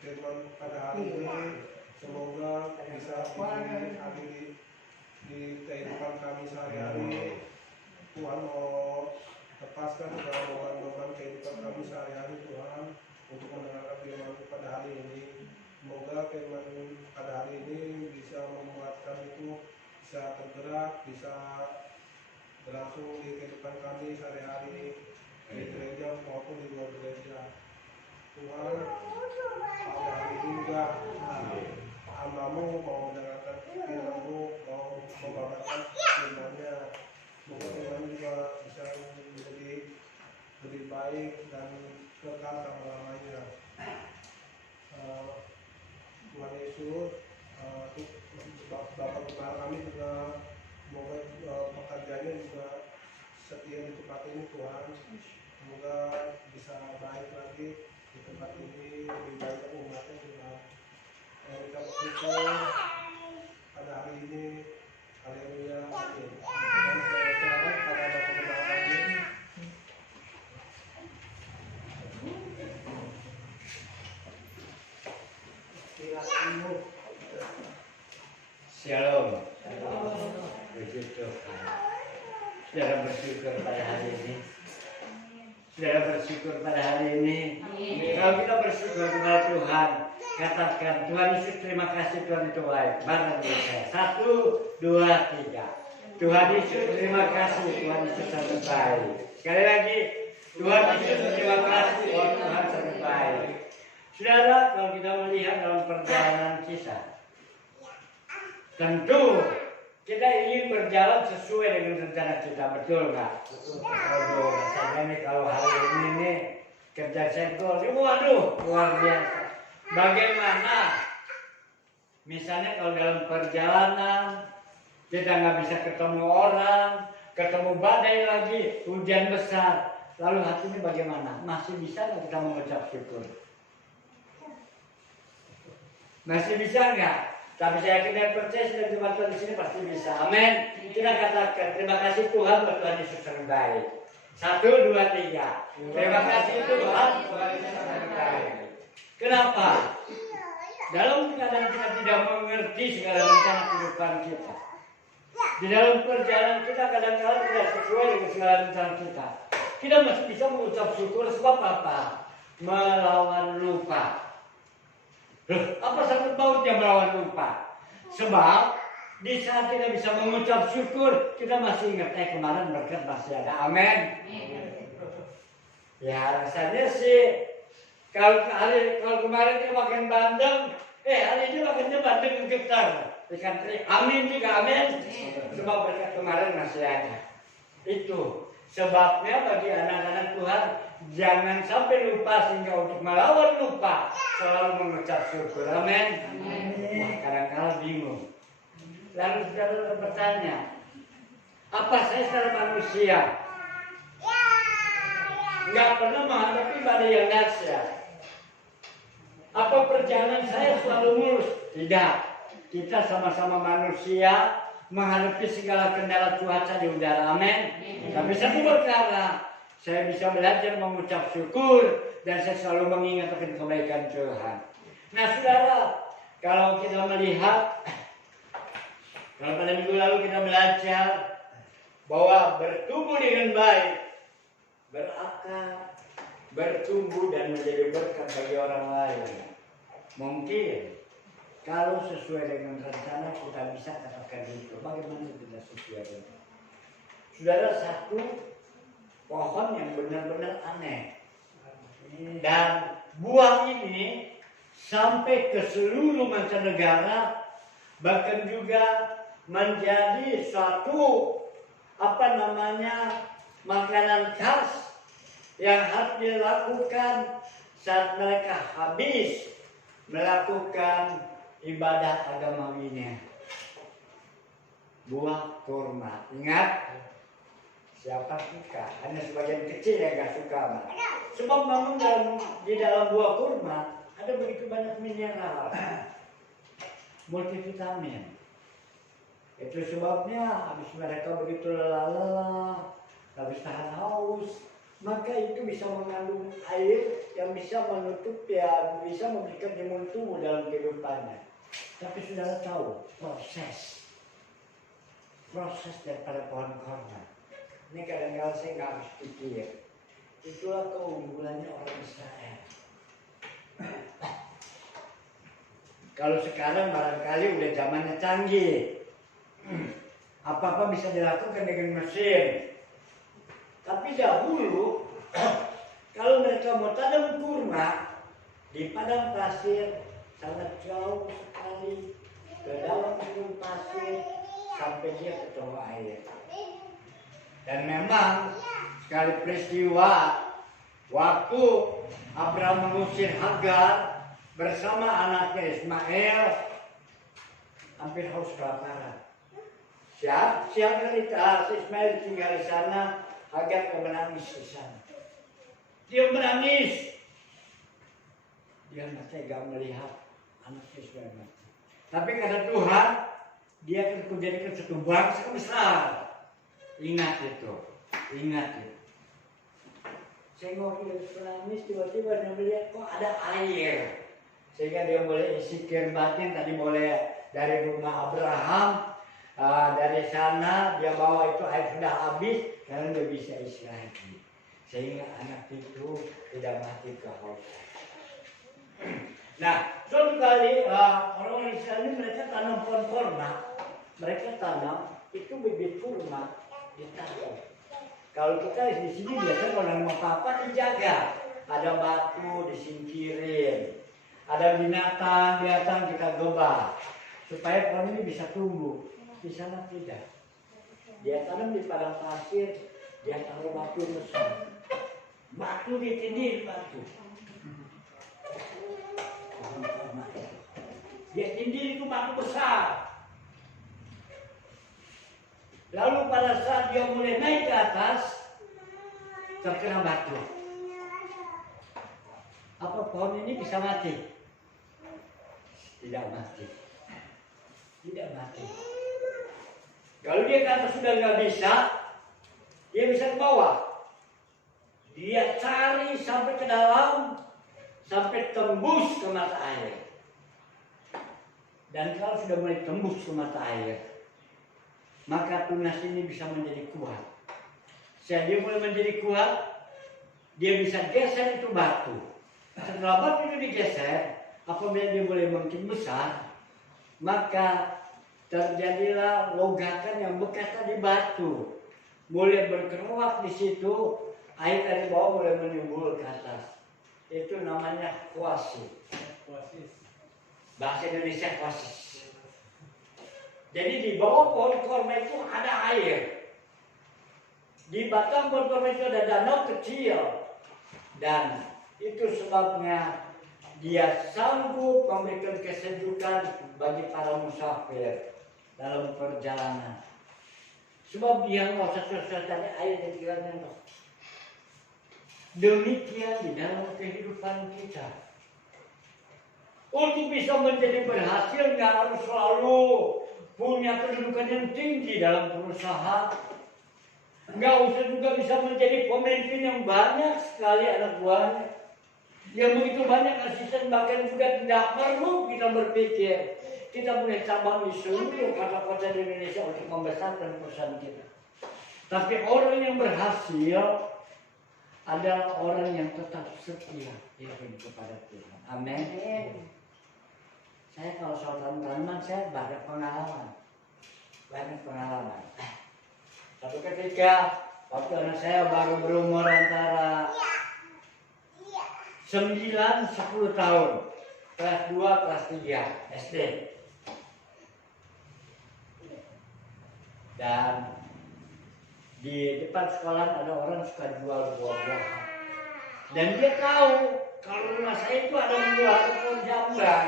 firman pada hari ini semoga bisa dihadiri di kehidupan kami sehari-hari. Tuhan mau lepaskan segala beban-beban kehidupan kami sehari-hari Tuhan untuk mendengarkan firman pada hari ini. Semoga firman pada hari ini bisa membuat kami itu bisa tergerak, bisa berlangsung di kehidupan kami sehari-hari di gereja maupun di luar gereja. Tuhan, pada hari ini juga hamba-Mu mau mendengarkan firman-Mu, mau membawakan firman-Nya. Semoga firman juga bisa menjadi lebih baik dan kekal selama-lamanya. Tuhan Yesus, Bapak Gembala kami juga semoga pekerjaannya juga setia di tempat ini Tuhan. Semoga bisa baik lagi di tempat ini, lebih banyak umatnya Tuhan. Ucap syukur pada hari ini, haleluya, amin. Dan saya serahkan pada Bapak Gembala kami. Shalom. Puji Tuhan. Saudara bersyukur pada hari ini. Saudara bersyukur pada hari ini. Kalau kita bersyukur kepada Tuhan, katakan Tuhan Yesus terima kasih, Tuhan itu baik. Barang saya. 1, 2, 3. Tuhan Yesus terima kasih, Tuhan Yesus sangat baik. Sekali lagi, Tuhan Yesus terima kasih, Tuhan sangat baik. Saudara, kalau kita melihat dalam perjalanan kita, tentu kita ingin berjalan sesuai dengan rencana kita, betul nggak? Aduh, rasanya nih kalau hari ini nih kerja senggol, waduh luar biasa. Bagaimana? Misalnya kalau dalam perjalanan kita nggak bisa ketemu orang, ketemu badai lagi, hujan besar, lalu hatinya bagaimana? Masih bisa nggak kita mengucap syukur? Masih bisa nggak? Tapi saya yakin dan percaya sudah jemaat di sini pasti bisa. Amin. Kita katakan terima kasih Tuhan buat Tuhan Yesus yang baik. 1, 2, 3. Terima kasih Tuhan Tuhan Yesus yang baik. Kenapa? Dalam keadaan kita tidak mengerti segala rencana kehidupan kita. Di dalam perjalanan kita kadang-kadang tidak sesuai dengan segala rencana kita. Kita masih bisa mengucap syukur sebab apa? Melawan lupa. Apa sangkut pautnya melawan lupa? Sebab di saat kita bisa mengucap syukur, kita masih ingat kemarin berkat masih ada. Amin. Ya rasanya sih kalau kemarin dia makan bandeng, hari ini makannya bandeng getar. Ikan teri. Amin juga, amin. Sebab berkat kemarin masih ada. Itu sebabnya bagi anak-anak Tuhan, jangan sampai lupa sehingga untuk melawan lupa selalu mengucap syukur. Amin. Kadang-kadang bingung. Lalu saudara bertanya, apa saya secara manusia nggak pernah menghadapi badai yang dahsyat? Apa perjalanan saya selalu mulus? Tidak. Kita sama-sama manusia menghadapi segala kendala cuaca di udara. Amin. Tapi satu perkara, saya bisa belajar mengucap syukur dan saya selalu mengingat akan kebaikan Tuhan. Nah saudara, kalau kita melihat, kalau pada minggu lalu kita belajar bahwa bertumbuh dengan baik, berakar, bertumbuh dan menjadi berkat bagi orang lain. Mungkin kalau sesuai dengan rencana kita bisa katakan itu. Bagaimana tidak sesuai dengan? Saudara, satu pohon yang benar-benar aneh. Dan buah ini sampai ke seluruh mancanegara, bahkan juga menjadi suatu makanan khas yang harus dilakukan saat mereka habis melakukan ibadah agamawinya. Buah kurma. Ingat, siapa suka? Hanya sebagian kecil yang gak suka. Sebab memang di dalam buah kurma ada begitu banyak mineral, multivitamin. Itu sebabnya habis mereka begitu lelah, habis tahan haus, maka itu bisa mengandung air yang bisa menutup ya, bisa memberikan imun tubuh dalam kehidupannya. Tapi saudara tahu proses daripada pohon korma. Ini kadang-kadang saya nggak habis pikir. Itulah keunggulannya orang Israel. Kalau sekarang barangkali udah zamannya canggih, apa-apa bisa dilakukan dengan mesin. Tapi dahulu, kalau mereka mau tanam kurma di padang pasir, sangat jauh sekali ke dalam gurun pasir sampai dia ketemu air. Dan memang sekali peristiwa waktu Abraham mengusir Hagar bersama anaknya Ismail, hampir haus kelaparan. Siang hari Ismail tinggal di sana, Hagar menangis di sana. Dia menangis. Dia nggak tega melihat anak Ismail mati. Tapi kata Tuhan, dia akan menjadikan satu bangsa besar. Ingat itu. Saya mau menangis, tiba-tiba dia melihat kok ada air. Sehingga dia boleh isi batin, tadi boleh dari rumah Abraham. Dari sana dia bawa itu air sudah habis, sekarang dia bisa isi lagi. Sehingga anak itu tidak mati kehausan. Nah, suatu kali orang Israel ini mereka tanam pohon kurma. Mereka tanam itu bibit kurma ditaruh. Kalau kita di sini biasanya kalau nanam apa-apa dijaga. Ada batu disingkirin. Ada binatang kita gebah. Supaya pohon ini bisa tumbuh. Di sana tidak. Dia tanam di padang pasir, dia taruh batu besar. Batu ditindih batu. Dia tindih itu batu besar. Lalu pada saat dia mulai naik ke atas, terkena batu. Apa pohon ini bisa mati? Tidak mati. Kalau dia ke atas sudah nggak bisa, dia bisa ke bawah. Dia cari sampai ke dalam, sampai tembus ke mata air. Dan kalau sudah mulai tembus ke mata air, maka tunas ini bisa menjadi kuat. Setelah dia mulai menjadi kuat, dia bisa geser itu batu. Setelah batu itu digeser, apabila dia mulai makin besar, maka terjadilah logakan yang bekas tadi batu. Mulai berkeruak di situ, air dari bawah mulai menimbul ke atas. Itu namanya kuasis. Bahasa Indonesia kuasis. Jadi di bawah pohon kurma itu ada air. Di batang pohon kurma itu ada danau kecil. Dan itu sebabnya dia sanggup memberikan kesejukan bagi para musafir dalam perjalanan. Sebab dia mau sesuatu tadi air di pikirannya. Demikian di dalam kehidupan kita. Untuk bisa menjadi berhasil nggak harus selalu punya kedudukan yang tinggi dalam perusahaan. Nggak usah juga bisa menjadi pemimpin yang banyak sekali anak buahnya. Yang begitu banyak asisten, bahkan juga tidak perlu kita berpikir. Kita punya cabang di seluruh kota-kota di Indonesia untuk membesarkan perusahaan kita. Tapi orang yang berhasil adalah orang yang tetap setia kepada Tuhan. Amin. Saya kalau soal tanaman, saya banyak pengalaman. Satu ketika waktu anak saya baru berumur antara 9-10 tahun, kelas 2, kelas 3 SD. Dan di depan sekolah ada orang suka jual buah-buahan. Dan dia tahu kalau rumah saya itu ada buah pohon jamban,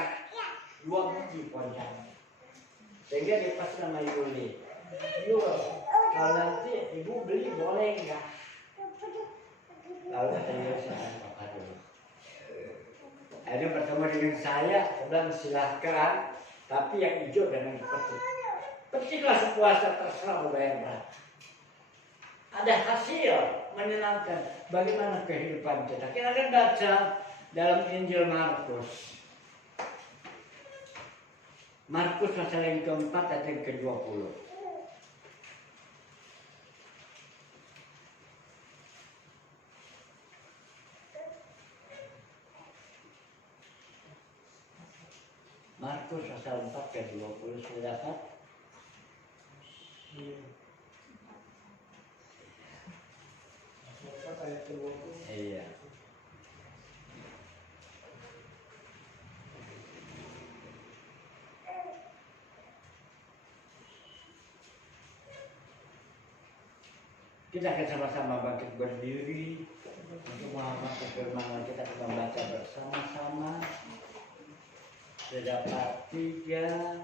2 biji pohon jamban. Sehingga dia pas nama Yuli. Yul, kalau nanti ibu beli boleh enggak? Lalu katanya saya papa dulu. Akhirnya bertemu dengan saya bilang silahkan, tapi yang hijau dan yang petik. Petiklah sepuasnya, terserah mau bayar berapa. Ada hasil. menyenangkan. Bagaimana kehidupan kita? Kita akan baca dalam Injil Markus. Markus pasal yang keempat ayat yang ke-20. Markus pasal 4 ke 20 sudah dapat? Ayat ke-20. Iya. Kita akan sama-sama bangkit berdiri untuk menghormati firman kita akan membaca bersama-sama. Terdapat 3,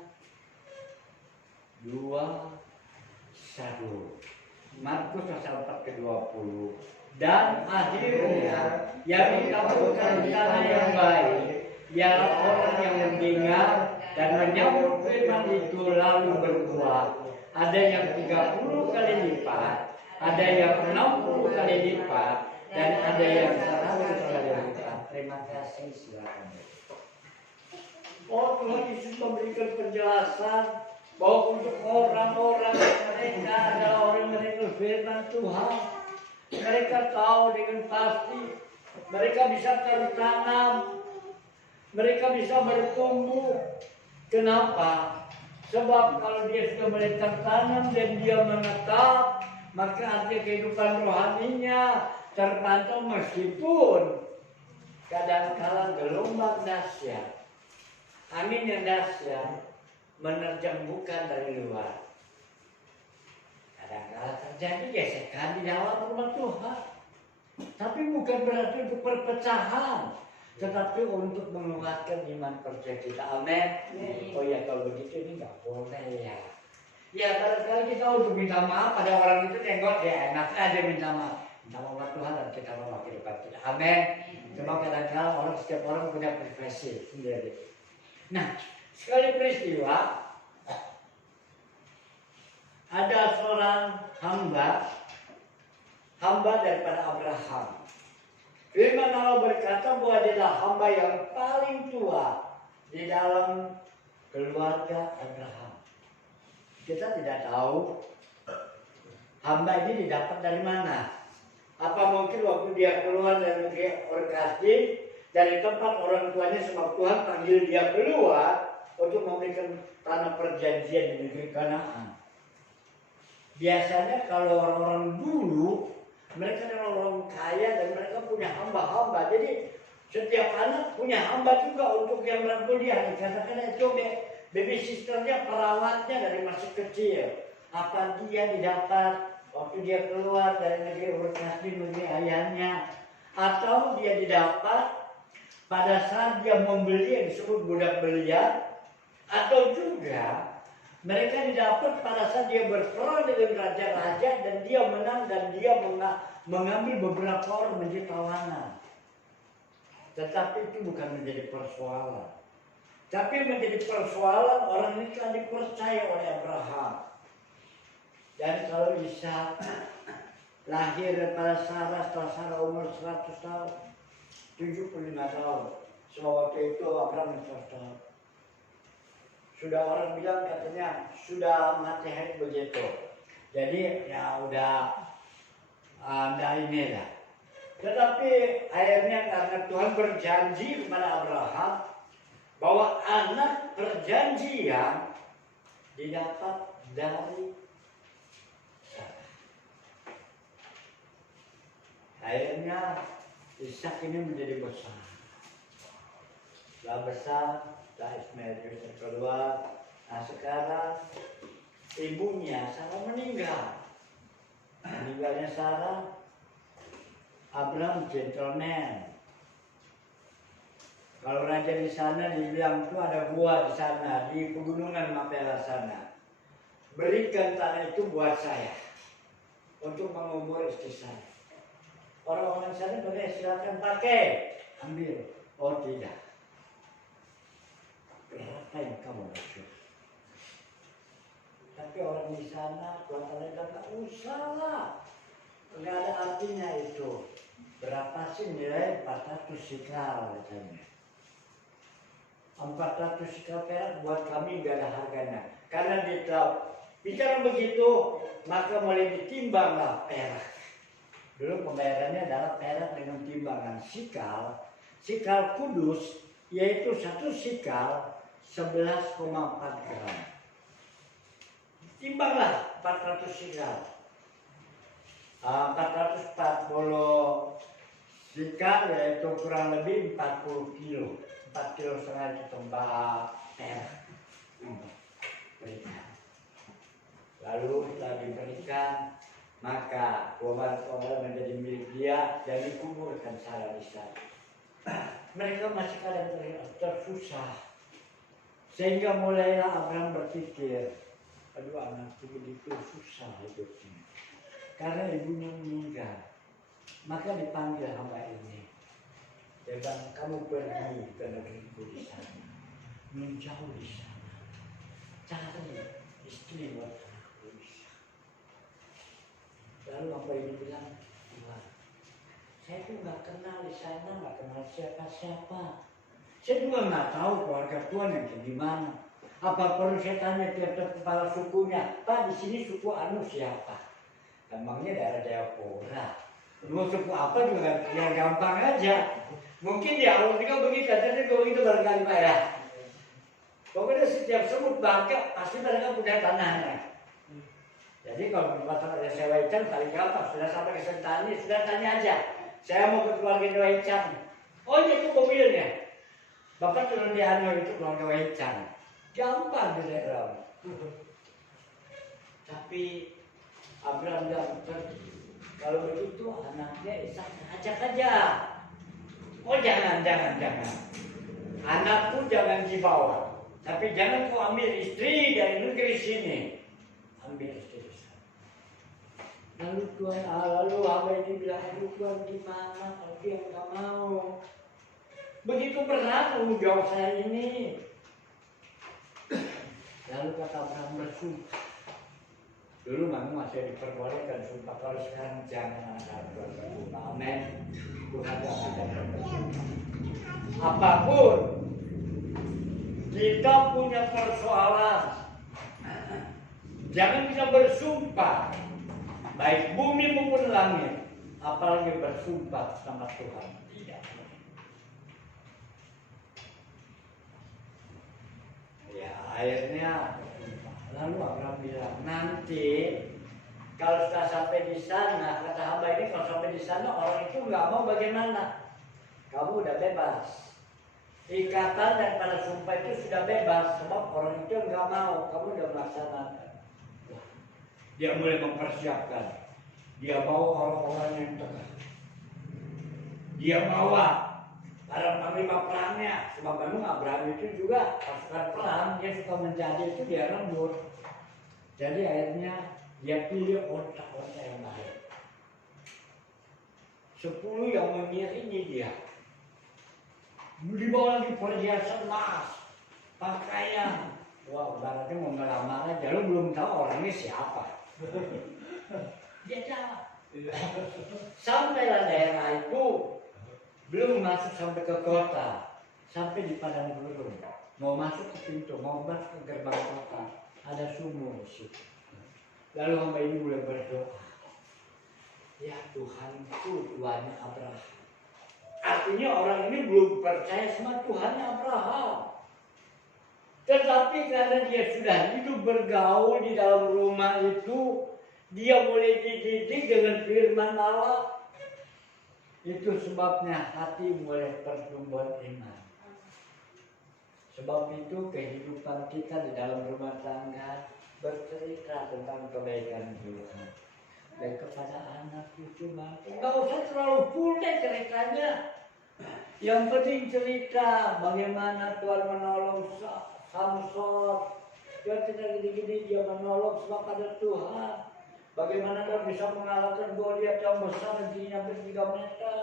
2, 1. Markus pasal 4 ke 20. Dan akhirnya yang dikabulkan rencana yang baik ialah orang yang mendengar dan menyambut firman itu lalu berbuat. Ada yang 30 kali lipat, ada yang 60 kali lipat, dan ada yang 100 kali lipat. Terima kasih, silakan. Oh, Tuhan Yesus memberikan penjelasan bahwa untuk orang-orang mereka adalah orang yang firman Tuhan. Mereka tahu dengan pasti, mereka bisa tertanam, mereka bisa bertumbuh. Kenapa? Sebab kalau dia sudah mulai tertanam dan dia menetap, maka artinya kehidupan rohaninya terpantau meskipun kadang-kala gelombang dahsyat, angin yang dahsyat menerjang bukan dari luar. Kadang-kala terjadi gesekan di dalam rumah Tuhan. Tapi bukan berarti untuk perpecahan, tetapi untuk menguatkan iman percaya kita. Amin. Oh ya, kalau begitu ini nggak boleh ya. Ya barangkali kita untuk minta maaf pada orang itu tengok ya enak aja minta maaf. Minta maaf Tuhan dan kita mau kehidupan kita. Amin. Cuma kadang-kala setiap orang punya privasi sendiri. Nah, sekali peristiwa ada seorang hamba daripada Abraham. Firman Allah berkata bahwa dia adalah hamba yang paling tua di dalam keluarga Abraham. Kita tidak tahu hamba ini didapat dari mana. Apa mungkin waktu dia keluar dari negeri Ur Kasdim, dari tempat orang tuanya sebab Tuhan panggil dia keluar untuk memberikan tanah perjanjian di negeri Kanaan. Biasanya kalau orang-orang dulu, mereka adalah orang kaya dan mereka punya hamba-hamba. Jadi setiap anak punya hamba juga untuk yang merangkul dia. Karena itu baby sisternya, perawatnya dari masih kecil. Apa dia didapat waktu dia keluar dari negeri Ur Kasdim, negeri ayahnya, atau dia didapat pada saat dia membeli yang disebut budak belian, atau juga mereka didapat pada saat dia berperang dengan raja-raja dan dia menang dan dia mengambil beberapa orang menjadi tawanan. Tetapi itu bukan menjadi persoalan. Tapi menjadi persoalan orang ini telah dipercaya oleh Abraham. Dan kalau Ishak lahir daripada Sarah setelah Sarah umur 100 tahun, 75 tahun. Sebab waktu itu Abraham 100 tahun. Sudah orang bilang katanya sudah matahari begitu. Jadi ya udah anda ini lah. Tetapi akhirnya karena Tuhan berjanji kepada Abraham bahwa anak perjanjian didapat dari Sarah. Akhirnya Ishak ini menjadi besar. Setelah besar, setelah Ismail Yusuf keluar. Nah sekarang ibunya Sarah meninggal. Meninggalnya Sarah, Abraham gentleman. Kalau raja di sana dibilang tuh ada gua di sana di pegunungan Mapela sana. Berikan tanah itu buat saya untuk mengubur istri saya. Orang-orang sana boleh silakan pakai, ambil. Oh tidak. Berapa yang kamu maksud? Tapi orang di sana Tuhan bilang tak usah lah. nggak ada artinya itu. Berapa sih nilai 400 sikal katanya. 400 sikal perak buat kami nggak ada harganya. Karena bicara begitu, maka mulai ditimbanglah perak. Dulu pembayarannya adalah perak dengan timbangan sikal. Sikal kudus, yaitu 1 sikal 11,4 gram. Timbanglah 400 sikal. 440 sikal yaitu kurang lebih 40 kilo. 4,5 kilo itu tembak perak. Berikan. Lalu setelah diberikan, maka korban menjadi milik dia dan dikuburkan secara di sana. Mereka masih kadang tersusah, sehingga mulailah Abraham berpikir, aduh anakku begitu susah hidupnya, karena ibunya meninggal. Maka dipanggil hamba ini, dia bilang, kamu pergi ke negeriku di sana, menjauh di sana, cari istri buat anakku di sana. Lalu hamba ini bilang, Tuhan, saya tuh nggak kenal di sana, nggak kenal siapa-siapa. Saya juga nggak tahu keluarga Tuhan yang gimana. Apa perlu saya tanya tiap-tiap kepala sukunya, Pak di sini suku anu siapa? Emangnya daerah Jayapura. Mau suku apa juga yang gampang aja. Mungkin di awal juga begitu, jadi begitu barangkali Pak ya. Pokoknya setiap semut bangka pasti mereka punya tanahnya. Jadi kalau di pasar ada sewa ikan paling gampang, sudah sampai ke Sentani, sudah tanya aja. Saya mau ke keluarga Waican. Oh iya itu mobilnya. Bapak turun di Hanoi itu keluarga Waican. Gampang di daerah. Tapi Abraham bilang pergi. Kalau begitu anaknya Ishak ajak aja. Oh jangan. Anakku jangan dibawa. Tapi jangan kau ambil istri dari negeri sini. Ambil istri di sana. Lalu hamba ini bilang, aduh Tuhan gimana kalau dia nggak mau. Begitu berat tanggung jawab saya ini. Lalu kata Abraham bersumpah. Dulu memang masih diperbolehkan sumpah, kalau sekarang jangan ada bersumpah. Amin. Tuhan jangan ada bersumpah. Apapun kita punya persoalan, jangan kita bersumpah, baik bumi maupun langit, apalagi bersumpah sama Tuhan. Tidak. Ya akhirnya lalu Abraham bilang, nanti kalau sudah sampai di sana, kata hamba ini, kalau sampai di sana orang itu nggak mau bagaimana? Kamu udah bebas. Ikatan daripada sumpah itu sudah bebas, sebab orang itu nggak mau, kamu udah melaksanakan. Dia mulai mempersiapkan. Dia bawa orang-orang yang tegak. Dia bawa para panglima perangnya. Sebab memang Abraham itu juga pasukan perang, dia suka menjadi itu dia lembur. Jadi akhirnya dia pilih onta-onta yang baik. 10 yang mengiringi dia. Dibawa lagi perhiasan emas, pakaian. Wah, berarti mau melamar aja, lu belum tahu orangnya siapa. Dia jawab. Sampailah daerah itu, belum masuk sampai ke kota, sampai di padang gurun. Mau masuk ke pintu, mau masuk ke gerbang kota, ada sumur di situ. Lalu hamba ini mulai berdoa. Ya Tuhanku, Tuhannya Abraham. Artinya orang ini belum percaya sama Tuhannya Abraham. Tetapi karena dia sudah hidup bergaul di dalam rumah itu, dia boleh dididik dengan firman Allah. Itu sebabnya hati mulai pertumbuhan iman. Sebab itu kehidupan kita di dalam rumah tangga bercerita tentang kebaikan Tuhan. Dan kepada anak cucu bangsa, nggak usah terlalu full deh ceritanya. Yang penting cerita bagaimana Tuhan menolong Samson. Dia tidak gini-gini, dia menolong sebab ada Tuhan. Bagaimana dia bisa mengalahkan Goliat yang besar dan tingginya hampir 3 meter.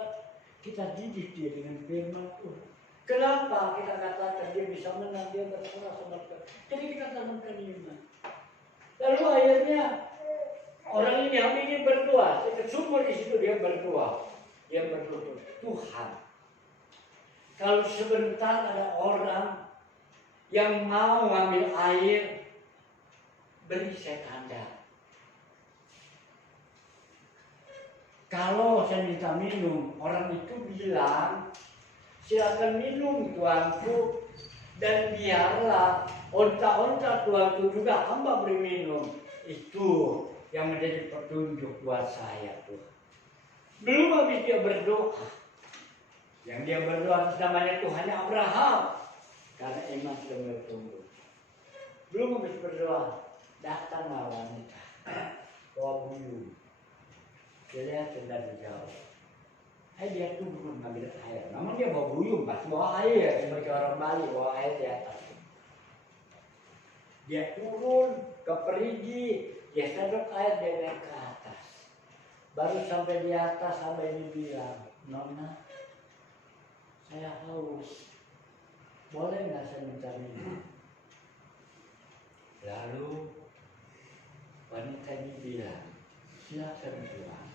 Kita didik dia dengan firman Tuhan. Kenapa kita katakan dia bisa menang, dia berserah sama Tuhan. Jadi kita tanamkan iman. Lalu akhirnya Orang ini Hamdi ini berdoa, ke sumur di situ dia berdoa. Dia berdoa, Tuhan, kalau sebentar ada orang yang mau ambil air, beri saya tanda. Kalau saya minta minum, orang itu bilang, silakan minum tuanku, dan biarlah onta-onta tuanku juga hamba beri minum. Itu yang menjadi petunjuk buat saya Tuhan. Belum habis dia berdoa. Yang dia berdoa namanya Tuhannya Abraham. Karena iman sudah bertumbuh. Belum habis berdoa, datanglah wanita bawa buyung. Dia lihat dari jauh. Dia turun ngambil air. Namun dia bawa buyung, pas bawa air. Sebagai orang Bali bawa air di atas. Dia turun ke perigi, dia sedot air, dia naik ke atas. Baru sampai di atas, sampai ini bilang, Nona, saya haus. Boleh nggak saya minta minum? Lalu wanita ini bilang, silakan Tuhan.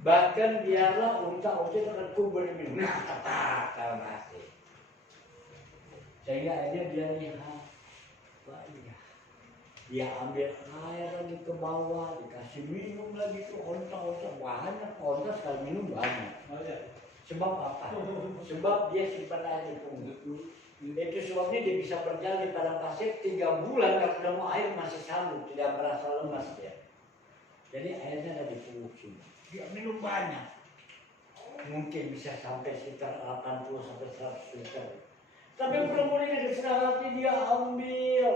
Bahkan biarlah unta-unta terkubur berminum. Nah, tetap kalau masih. Sehingga akhirnya dia lihat, wah iya. Dia ambil air lagi ke bawah, dikasih minum lagi ke onta-onta. Banyak onta sekali minum banyak. Sebab apa? Sebab dia simpan air di pungguk. Itu sebabnya dia bisa berjalan di padang pasir 3 bulan nggak ketemu air masih sanggup, tidak merasa lemas dia. Jadi airnya ada di pungguk sini. Dia minum banyak. Mungkin bisa sampai sekitar 80 sampai 100 liter. Tapi perempuan ini dengan hati dia ambil.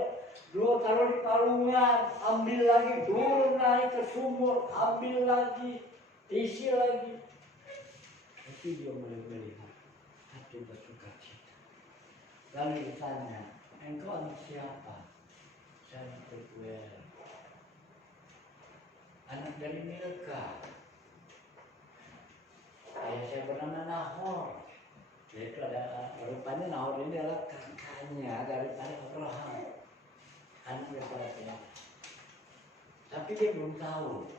Dua taruh di palungan, ambil lagi, turun naik ke sumur, ambil lagi, isi lagi. Tapi dia mulai melihat hati bersuka cita. Lalu ditanya, engkau anak siapa? Saya anak Betuel. Anak dari Milka. Ayah saya bernama Nahor. Yaitu ada rupanya Nahor ini adalah kakaknya daripada Abraham. Anak daripada dia. Tapi dia belum tahu.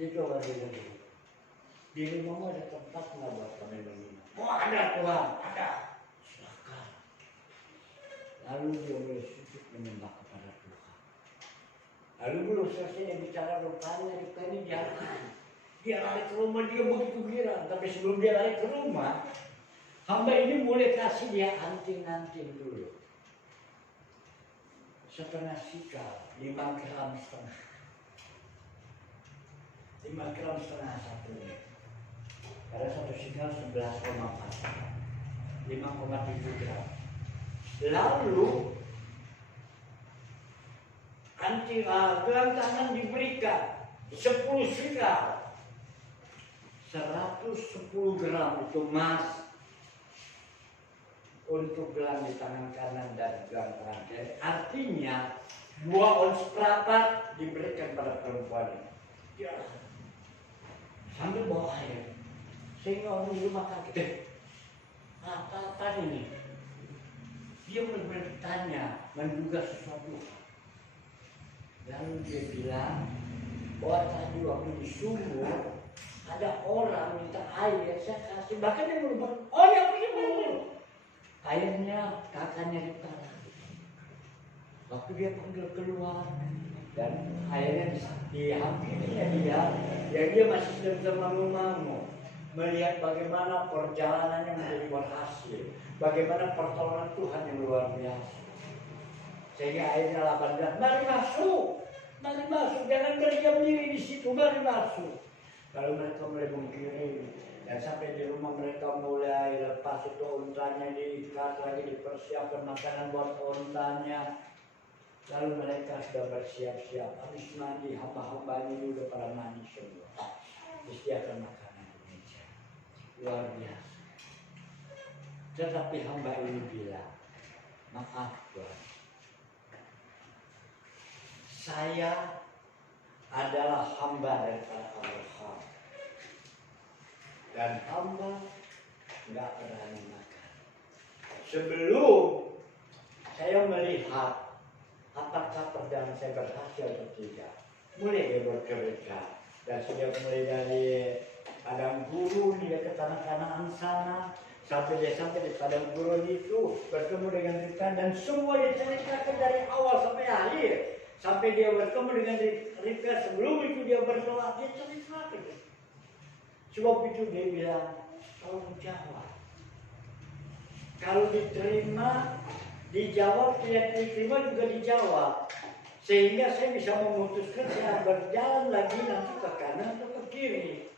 Dia coba dulu. Di rumahmu ada tempat nggak buat kami menginap? Oh ada Tuhan, ada. Silakan. Lalu dia mulai sujud menyembah kepada Tuhan. Lalu belum selesai dia bicara rupanya ini jalan. Dia lari ke rumah, dia begitu girang. Tapi sebelum dia lari ke rumah, hamba ini mulai kasih dia anting-anting dulu. Setengah sikal, 5 gram setengah. 5 gram setengah satunya. Karena 1 sikal 11,4. 5,7 gram. Lalu gelang tangan diberikan 10 sikal. 110 gram itu emas untuk gelang di tangan kanan dan gelang tangan kiri. Artinya 2 ons perapat diberikan pada perempuan ini. Ya. Sambil bawa air. Sehingga orang di rumah kaget. Apa ini? Dia bertanya, menduga sesuatu. Lalu dia bilang bahwa tadi waktu di sumur ada orang minta air, saya kasih. Bahkan dia berubah, oh ya begini. Airnya kakaknya ditolak. Waktu dia panggil keluar dan airnya dihampirinya dia, ya dia masih sedang mengangu-angu melihat bagaimana perjalanannya menjadi berhasil, bagaimana pertolongan Tuhan yang luar biasa. Sehingga akhirnya 18, mari masuk, jangan berdiam diri di situ, mari masuk. Lalu mereka mulai mengkirim dan sampai di rumah mereka mulai lepas itu untanya, diikat lagi, dipersiapkan makanan buat untanya. Lalu mereka sudah bersiap-siap, habis mandi, hamba-hamba ini udah pada mandi semua. Disediakan makanan di meja, luar biasa. Tetapi hamba ini bilang, maaf Tuhan, saya adalah hamba daripada Abraham dan hamba nggak berani makan sebelum saya melihat apakah perjalanan saya berhasil atau tidak. mulai dia bekerja. Dan sudah mulai dari padang gurun dia ke tanah-tanahan sana, sampai di padang gurun itu bertemu dengan Ribka, dan semua diceritakan dari awal sampai akhir. Sampai dia bertemu dengan Ribka, sebelum itu dia berdoa, dia ceritakan. Sebab itu dia bilang, tolong jawab. Kalau diterima, dijawab, tidak diterima juga dijawab. Sehingga saya bisa memutuskan saya berjalan lagi nanti ke kanan atau ke kiri.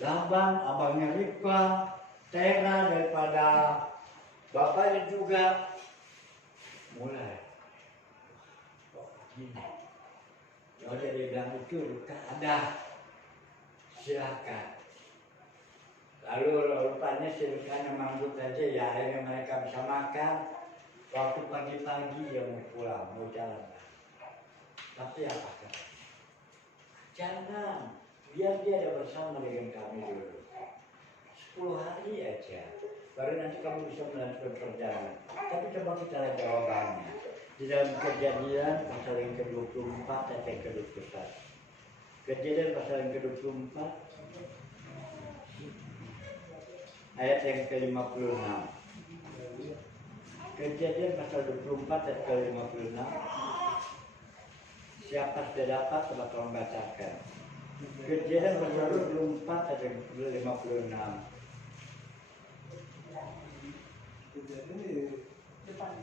Laban, abangnya Ribka, Tera daripada bapaknya juga mulai. Kok begini? Ya dia bilang itu Ribka ada, silakan. Lalu rupanya si Ribka memanggil aja, ya akhirnya mereka bisa makan. Waktu pagi-pagi dia mau pulang, mau jalan. Tapi apa kata? Jangan, biar dia ada bersama dengan kami dulu. 10 hari aja, baru nanti kamu bisa melanjutkan perjalanan. Tapi coba kita lihat jawabannya. Di dalam Kejadian pasal yang ke-24 ayat yang ke-21. Kejadian pasal yang ke-24 ayat yang ke-56. Kejadian pasal 24 ayat ke-56. Siapa sudah dapat coba tolong bacakan. Kejadian pasal 24 ayat yang ke-56.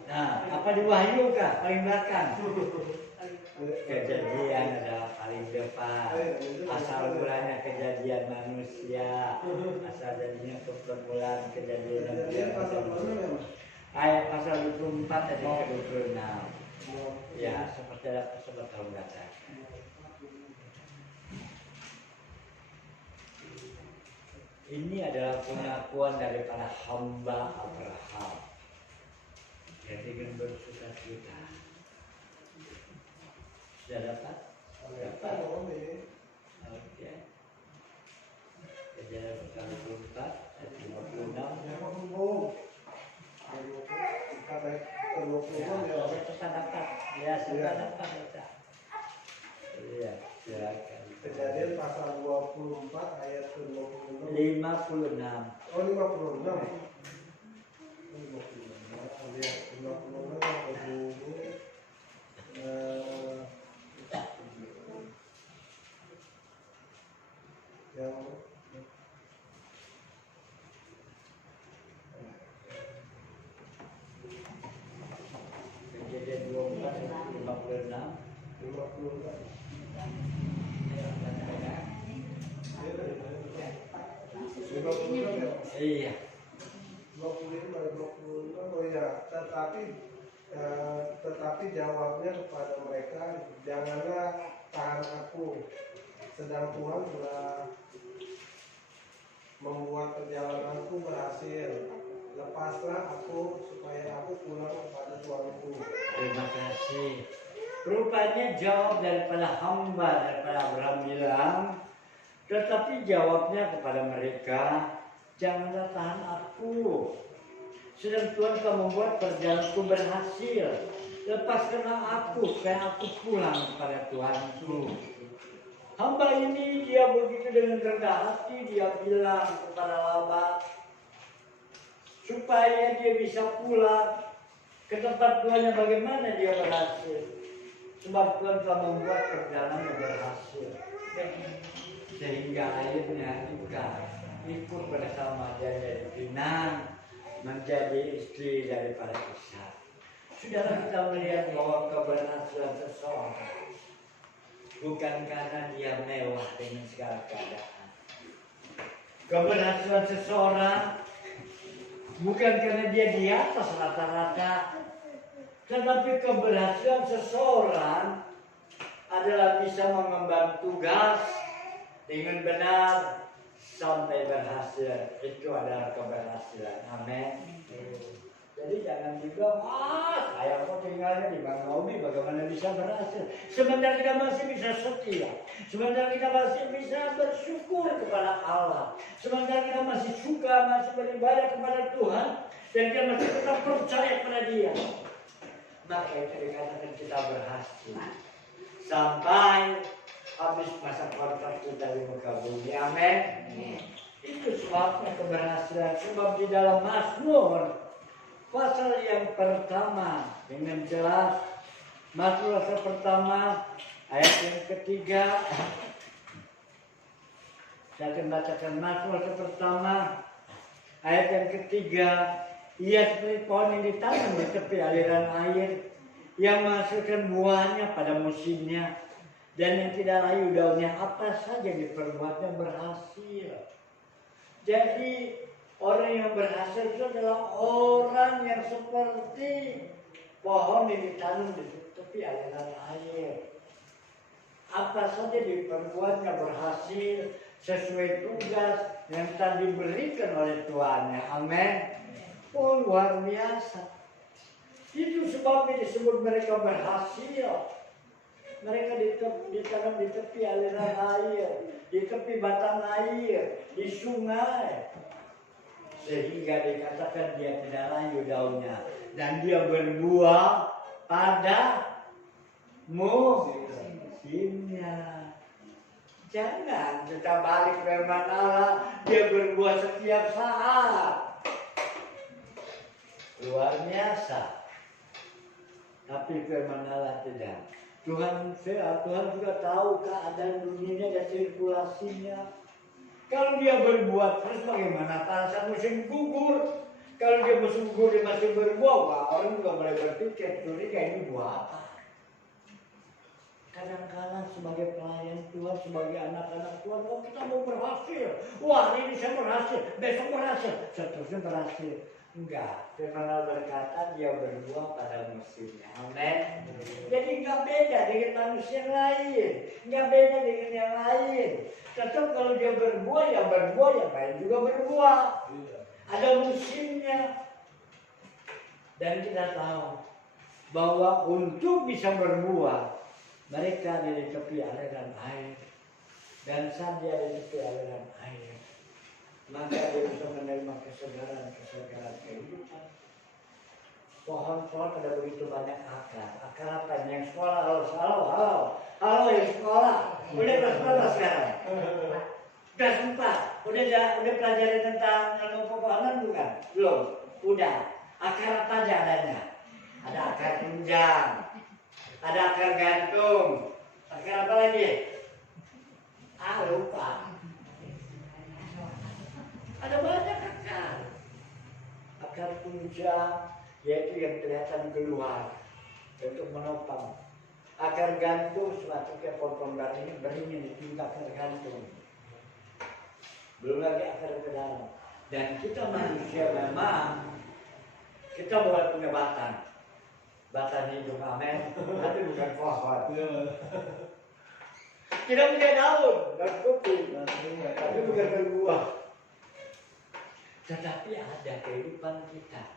Nah, apa di Wahyu kah? Paling belakang. Kejadian adalah paling depan. Asal mulanya kejadian manusia. Asal jadinya permulaan kejadian manusia. Ayat pasal 24 ayat ke-26. Ya, seperti ada sobat tahu baca. Ini adalah pengakuan daripada hamba Abraham. Dia dengan bersuka cita. Sudah dapat? Dapat. Oke. Kejadian pasal 24 ayat 56. Sudah dapat. Ya, sudah dapat. Iya, silakan. Kejadian pasal 24 ayat ke-26. 56. Oh, 56. 56 berbunyi yang Kejadian 24 56. 56. Iya. 25. Oh ya, tetapi jawabnya kepada mereka, janganlah tahan aku, sedang Tuhan telah membuat perjalananku berhasil. Lepaslah aku supaya aku pulang kepada tuanku. Terima kasih. Rupanya jawab daripada hamba daripada Abraham bilang, tetapi jawabnya kepada mereka, janganlah tahan aku. Sedang Tuhan telah membuat perjalananku berhasil. Lepaskanlah aku supaya aku pulang kepada Tuhanku. Hamba ini dia begitu dengan rendah hati, dia bilang kepada Laban supaya dia bisa pulang ke tempat Tuhan yang bagaimana dia berhasil. Sebab Tuhan telah membuat perjalanan yang berhasil. Sehingga akhirnya Ribka ikut bersama dia dari Pinang menjadi istri daripada Ishak. Saudara, kita melihat bahwa keberhasilan seseorang bukan karena dia mewah dengan segala keadaan. Keberhasilan seseorang bukan karena dia di atas rata-rata, tetapi keberhasilan seseorang adalah bisa mengemban tugas dengan benar sampai berhasil. Itu adalah keberhasilan. Amin. Jadi jangan juga, saya kok tinggalnya di Bang Robi, bagaimana bisa berhasil? Sebentar kita masih bisa setia, sebentar kita masih bisa bersyukur kepada Allah, sebentar kita masih suka, masih beribadah kepada Tuhan, dan kita masih tetap percaya kepada Dia. maka itu dikatakan kita berhasil. Sampai habis masa kontrak kita di muka bumi. Amin. Itu sebabnya keberhasilan. Sebab di dalam Mazmur pasal yang pertama dengan jelas, Mazmur pasal pertama ayat yang ketiga. Saya akan bacakan Mazmur pasal pertama ayat yang ketiga. Ia seperti pohon yang ditanam di tepi aliran air, yang menghasilkan buahnya pada musimnya, dan yang tidak layu daunnya, apa saja diperbuatnya berhasil. Jadi orang yang berhasil itu adalah orang yang seperti pohon yang ditanam di tepi aliran air. Apa saja diperbuatnya berhasil sesuai tugas yang telah diberikan oleh Tuhannya. Amin. Oh, luar biasa. Itu sebabnya disebut mereka berhasil. Mereka ditanam di tepi aliran air, di tepi batang air, di sungai. Sehingga dikatakan dia tidak layu daunnya. Dan dia berbuah pada musimnya. Jangan kita balik firman Allah, dia berbuah setiap saat. Luar biasa. Tapi firman Allah tidak. Tuhan juga tahu keadaan dunia dan sirkulasinya. Kalau dia berbuat terus bagaimana? Pada saat musim gugur, kalau dia musim gugur dia masih berbuah, wah, orang juga mulai berpikir curiga ini buah apa. Kadang-kadang sebagai pelayan Tuhan, sebagai anak-anak Tuhan, oh kita mau berhasil. Wah, hari ini saya berhasil, besok berhasil, seterusnya berhasil. Enggak, firman Allah berkata dia berbuah pada musimnya. Amin. Jadi enggak beda dengan manusia yang lain, enggak beda dengan yang lain. Tetap kalau dia berbuah, yang lain juga berbuah. Ada musimnya. Dan kita tahu bahwa untuk bisa berbuah, mereka ada di tepi aliran air. Dan saat dia ada di tepi aliran air, maka dia bisa menerima kesegaran kehidupan. Pohon-pohon ada begitu banyak akar. Akar apa? Yang sekolah, halo yang sekolah. Udah kelas berapa sekarang? Kelas 4. Udah pelajari tentang ilmu pepohonan bukan? Belum. Udah. Akar apa aja adanya? Ada akar tunjang, ada akar gantung. Akar apa lagi? Lupa. Ada banyak akar. Akar tunjang yaitu yang kelihatan keluar untuk menopang. Akar gantung suatu kayak pohon beringin di tingkat akar gantung. Belum lagi akar ke dalam. Dan kita manusia memang kita boleh punya batang. Batang hidup, amin. Tapi bukan pohon. Kita punya daun dan kuping, tapi bukan berbuah. Tetapi ada kehidupan kita,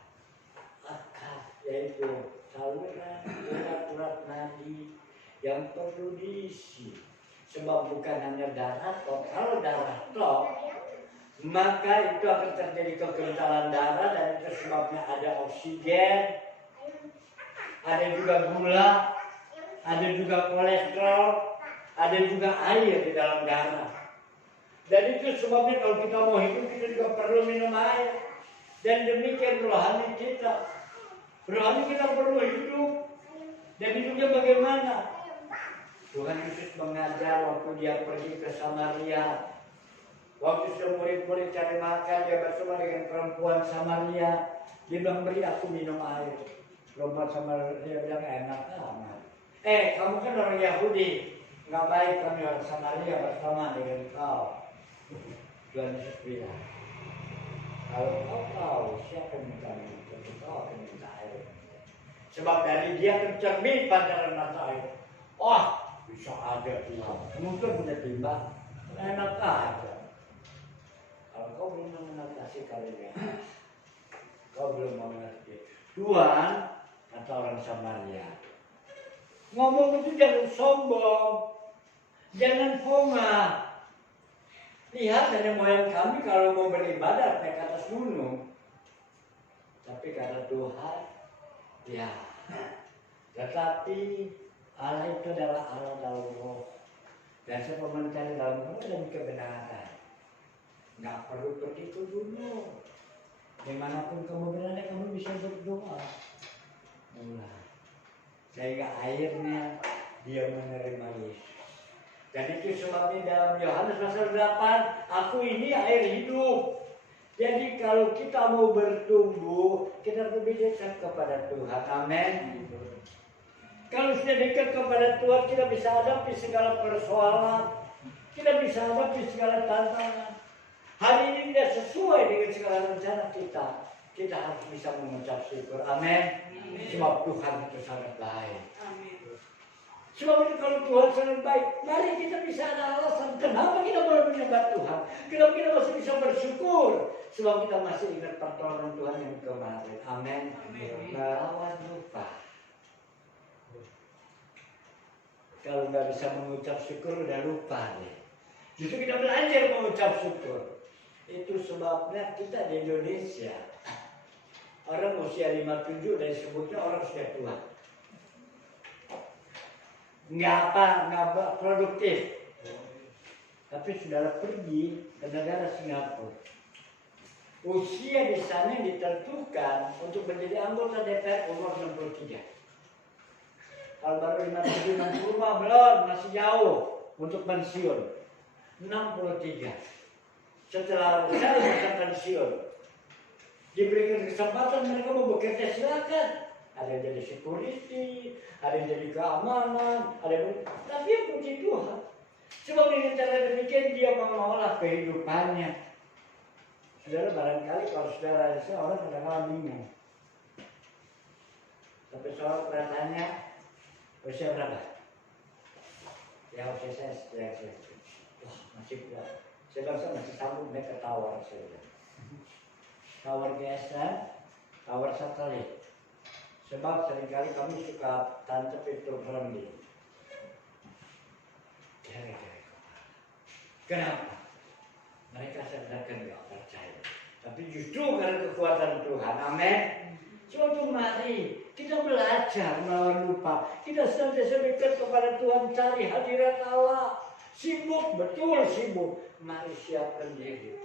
akar, yaitu saluran urat-urat nadi yang perlu diisi. Sebab bukan hanya darah tok, kalau darah tok, maka itu akan terjadi kekentalan darah dan itu sebabnya ada oksigen, ada juga gula, ada juga kolesterol, ada juga air di dalam darah. Dan itu sebabnya kalau kita mau hidup, kita juga perlu minum air. Dan demikian rohani kita. Rohani kita perlu hidup. Dan hidupnya bagaimana? Tuhan Yesus mengajar waktu dia pergi ke Samaria. Waktu sudah murid-murid cari makan, dia bersama dengan perempuan Samaria. Dia bilang, beri aku minum air. Perempuan Samaria bilang, enak amat. Kamu kan orang Yahudi. Nggak baik kami orang Samaria bersama dengan kau. Tuhan Yesus bilang, kalau kau tahu siapa yang minta minum, tentu kau akan minta air. Sebab dari dia tercermin pancaran mata air. Wah, bisa ada Tuhan. Mungkin punya timbang, enak aja. Kalau kau belum mengatasi kalian, kau belum mengerti. Tuhan kata orang Samaria, ngomong itu jangan sombong, jangan pongah. Lihat nenek moyang kami kalau mau beribadah naik ke atas gunung. Tapi kata Tuhan, ya Tetapi Allah itu adalah Allah dalam roh. Dan siapa mencari dalam roh dan kebenaran. Nggak perlu begitu dulu. Dimanapun kamu berada, kamu bisa berdoa. Mulai. Sehingga akhirnya dia menerima Yesus. Dan itu sebabnya dalam Yohanes pasal 8, aku ini air hidup. Jadi kalau kita mau bertumbuh, kita lebih dekat kepada Tuhan. Amin. Kalau sudah dekat kepada Tuhan, kita bisa hadapi segala persoalan. Kita bisa hadapi segala tantangan. Hari ini tidak sesuai dengan segala rencana kita. Kita harus bisa mengucap syukur. Amin. Sebab Tuhan itu sangat baik. Sebab itu kalau Tuhan sangat baik, mari kita bisa ada alasan kenapa kita boleh menyembah Tuhan. Kenapa kita masih bisa bersyukur. Sebab kita masih ingat pertolongan Tuhan yang kemarin. Amin. Melawan lupa. Kalau nggak bisa mengucap syukur udah lupa deh. Justru kita belajar mengucap syukur. Itu sebabnya kita di Indonesia orang usia 57 dan sebutnya orang sudah tua. Nggak produktif. Tapi saudara pergi ke negara Singapura. Usia di sana ditentukan untuk menjadi anggota DPR umur 63. Kalau baru 57, 60 belum, masih jauh untuk pensiun. 63. Setelah saya masa pensiun, diberikan kesempatan mereka mau bekerja, silakan. Ada yang jadi security, ada yang jadi keamanan, ada yang tapi yang puji Tuhan. Sebab dengan cara demikian dia mengelola kehidupannya. Saudara barangkali kalau saudara orang kadang-kadang bingung. Sampai soal tanya, usia berapa? Ya usia saya wah masih kuat. Saya bangsa masih sambung naik ke tower saya. Tower GSM, tower satelit. Sebab seringkali kami suka tancap itu berhenti. Kenapa? Mereka sebenarnya nggak percaya. Tapi justru karena kekuatan Tuhan, amin. Suatu mari kita belajar melawan lupa. Kita senantiasa dekat kepada Tuhan, cari hadirat Allah. Sibuk, betul sibuk. Mari siapkan diri.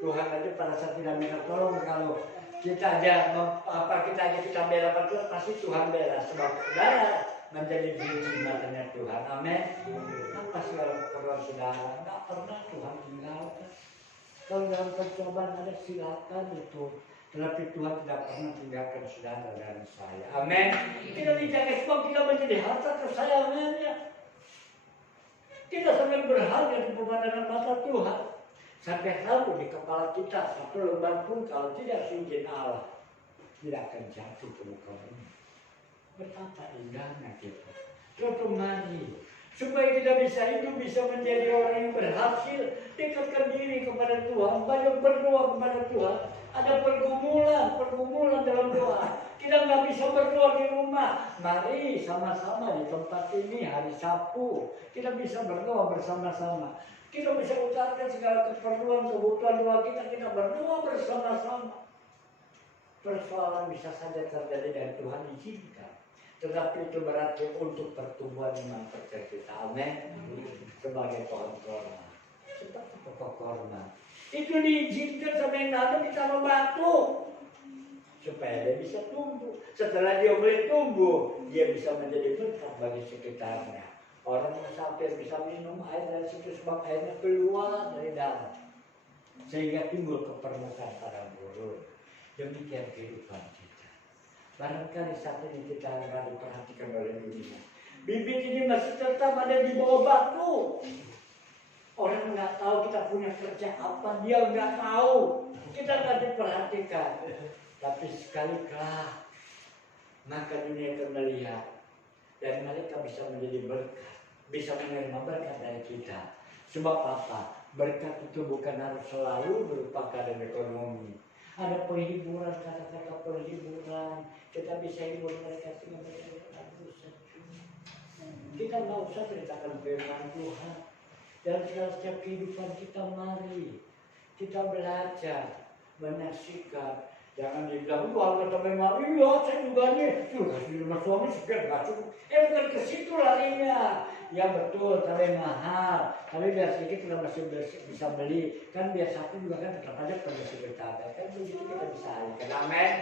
Tuhan aja pada saat tidak minta tolong kalau kita aja kita bela Tuhan, pasti Tuhan bela. Sebab saudara menjadi biji matanya Tuhan. Amin. Apa segala keperluan saudara? Tidak pernah Tuhan tinggalkan. Kalau dalam percobaan ada silakan itu. Tetapi Tuhan tidak pernah tinggalkan saudara dan saya. Amin. Kita dijaga sebab kita menjadi harta kesayangannya. Kita sangat berharga di pemandangan mata Tuhan. Sampai tahu di kepala kita satu lembar pun kalau tidak seizin Allah tidak akan jatuh ke muka bumi. Betapa indahnya kita. Suatu mari supaya kita bisa hidup, bisa menjadi orang yang berhasil, dekatkan diri kepada Tuhan, banyak berdoa kepada Tuhan. Ada pergumulan dalam doa. Kita nggak bisa berdoa di rumah. Mari sama-sama di tempat ini hari Sabtu kita bisa berdoa bersama-sama. Kita bisa utarakan segala keperluan, kebutuhan doa kita. Kita berdoa bersama-sama. Persoalan bisa saja terjadi dan Tuhan izinkan. Tetapi itu berarti untuk pertumbuhan iman percaya kita. Amin. Sebagai pohon korma. Seperti pokok korma. Itu diizinkan sama yang nanam ditaruh batu. Supaya dia bisa tumbuh. Setelah dia mulai tumbuh, dia bisa menjadi berkat bagi sekitarnya. Orang musafir bisa minum air dari situ sebab airnya keluar dari dalam. Sehingga timbul ke permukaan padang gurun. Demikian kehidupan kita. Barangkali saat ini kita akan diperhatikan oleh dunia. Bibit ini masih tetap ada di bawah batu. Orang nggak tahu kita punya kerja apa, dia nggak tahu. Kita nggak diperhatikan. Tapi sekali kelak, maka dunia akan melihat. Dan mereka bisa menjadi berkat. Bisa menerima berkat dari kita. Sebab apa? Berkat itu bukan harus selalu berupa keadaan ekonomi. Ada penghiburan, kata-kata penghiburan. Kita bisa hibur mereka sehingga mereka berdosa. Kita nggak usah ceritakan firman Tuhan. Dan setiap kehidupan kita mari. Kita belajar menyaksikan Jangan dibilang, harga sampai mahal, iya saya juga nih, kasih rumah suami sekian gak cukup. Bukan ke situ larinya. Ya betul, sampai mahal. Tapi biar sedikit kita masih bisa beli. Kan biar satu juga kan tetap aja perlu bercapai. Kan begitu kita bisa alihkan. Amin.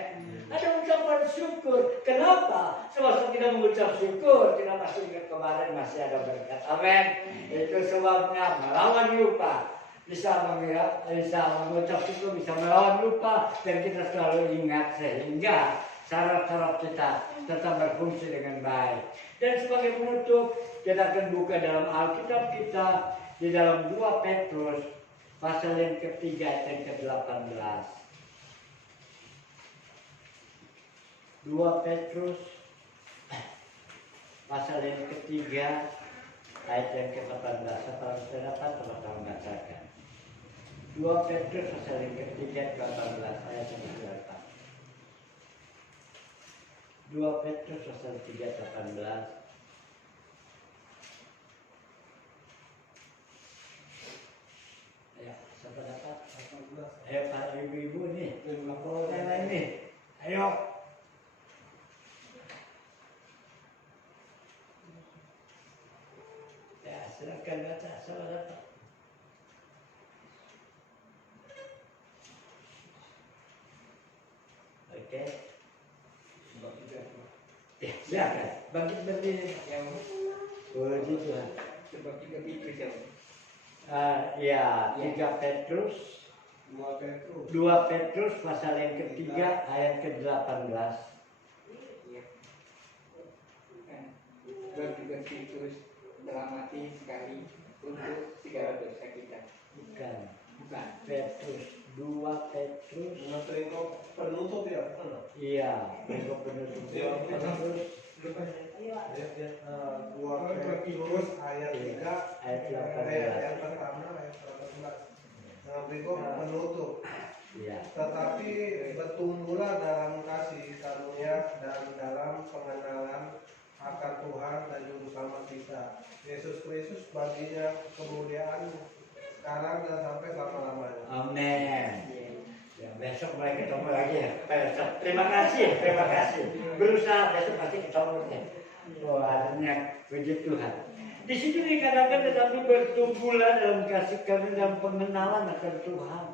Ada ucapan syukur. Kenapa? Semasa tidak mengucap syukur, kita masih ingat kemarin masih ada berkat. Amin. Itu sebabnya melawan lupa. Bisa mengucap syukur, bisa melawan lupa, dan kita selalu ingat sehingga saraf-saraf kita tetap berfungsi dengan baik. Dan sebagai penutup, kita akan buka dalam Alkitab kita di dalam 2 Petrus pasal yang ketiga ayat yang ke-18. 2 Petrus pasal yang ketiga ayat yang ke-18. Setelah saya dapat teman-teman bacakan. 2 Petrus pasal yang ketiga 18 ayat yang ke-8. 2 Petrus pasal 3 18. Ya, siapa dapat? Ayo para ibu-ibu nih, yang ini. Ayo. Ya, silakan baca, siapa dapat? Oke. Ya, silakan. Bangkit berdiri. Puji Tuhan. Ya, 3 Petrus. 2 Petrus pasal yang ketiga ayat ke-18. Bagi Petrus telah mati sekali untuk segala dosa kita. Bukan. Bukan. Petrus. 2 Petrus. Penutup ya? Iya, penutup 2 Petrus. 2 Petrus ayat 3 ayat 18. Yang pertama ayat 18. Berikut penutup. Iya. Tetapi bertumbuhlah dalam kasih karunia dan dalam pengenalan akan Tuhan dan Juru Selamat kita Yesus Kristus, baginya kemuliaan sekarang dan sampai selama-lamanya. Amin. Ya, besok mulai ketemu lagi ya. Terima kasih. Berusaha besok pasti ketemu ya. Wah, puji Tuhan. Di sini dikatakan tetapi bertumbuhlah dalam kasih karunia dan pengenalan akan Tuhan.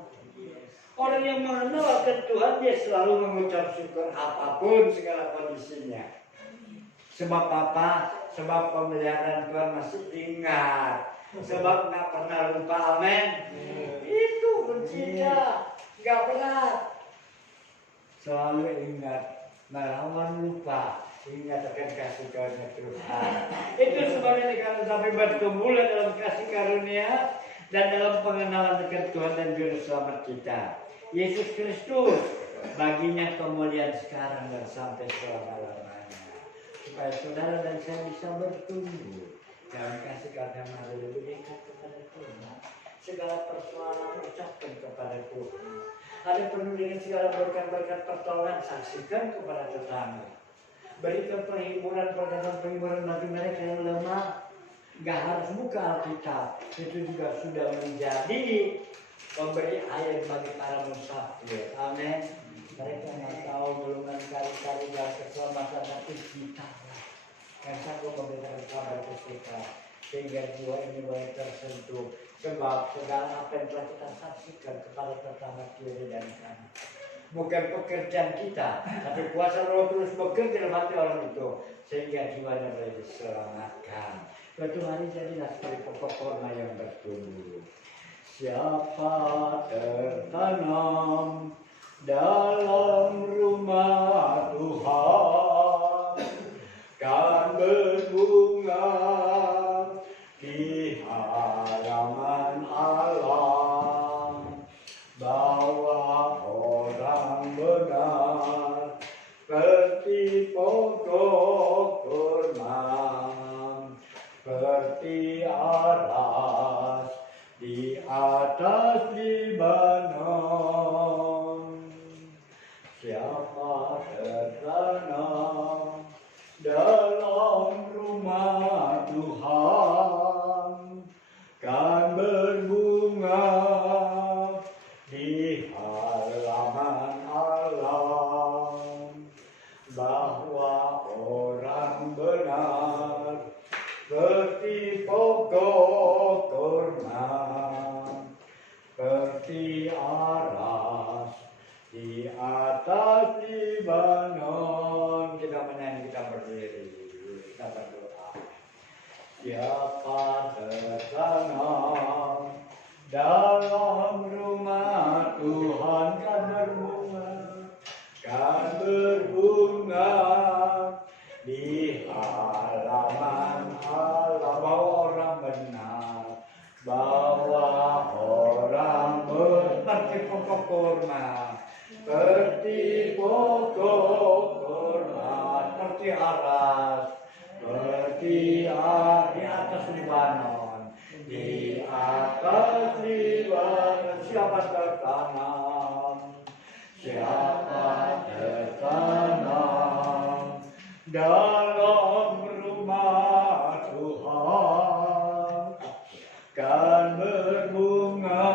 Orang yang mengenal akan Tuhan dia selalu mengucap syukur apapun segala kondisinya. Sebab apa? Sebab pemeliharaan Tuhan masih ingat. Sebab nggak pernah lupa. Amin. Itu kuncinya. Nggak berat. Selalu ingat. Melawan lupa. Ingat akan kasih karunia Tuhan. Itu sebabnya kalau sampai bertumbuh dalam kasih karunia dan dalam pengenalan akan Tuhan dan Juru Selamat kita Yesus Kristus, baginya kemuliaan sekarang dan sampai selama-lamanya. Supaya saudara dan saya bisa bertumbuh dalam kasih karunia lebih dekat kepada Tuhan. Segala persoalan ucapkan kepada Tuhan. Ada penuh dengan segala berkat-berkat pertolongan, saksikan kepada tetangga. Berikan penghiburan bagi mereka yang lemah. Gak harus buka Alkitab. Itu juga sudah menjadi pemberi air bagi para musafir. Amin. Mereka yang tahu golongan kali-kali dalam keselamatan tapi kita yang sanggup memberikan kabar kita sehingga jiwa ini boleh tersentuh. Sebab segala apa yang telah kita saksikan kepada tetangga kiri dan kanan, bukan pekerjaan kita, tapi kuasa Roh terus bekerja dalam hati orang itu sehingga jiwanya boleh diselamatkan. Suatu hari jadilah seperti pokok korma yang bertumbuh. Siapa tertanam dalam rumah Tuhan kan berbunga di halaman Allah. Bahwa orang benar seperti pokok kurma, seperti aras di atas Libanon. Siapa tertanam dalam rumah Tuhan kan berbunga di halaman Allah. Libanon. Kita menyanyi, kita berdiri, kita berdoa. Siapa tertanam dalam rumah Tuhan kan berbunga di halaman Allah. Bawa orang benar, bawa orang seperti pokok kurma, seperti pokok kurma, seperti aras, seperti di atas Libanon, di atas Libanon. Siapa tertanam, siapa tertanam dalam rumah Tuhan kan berbunga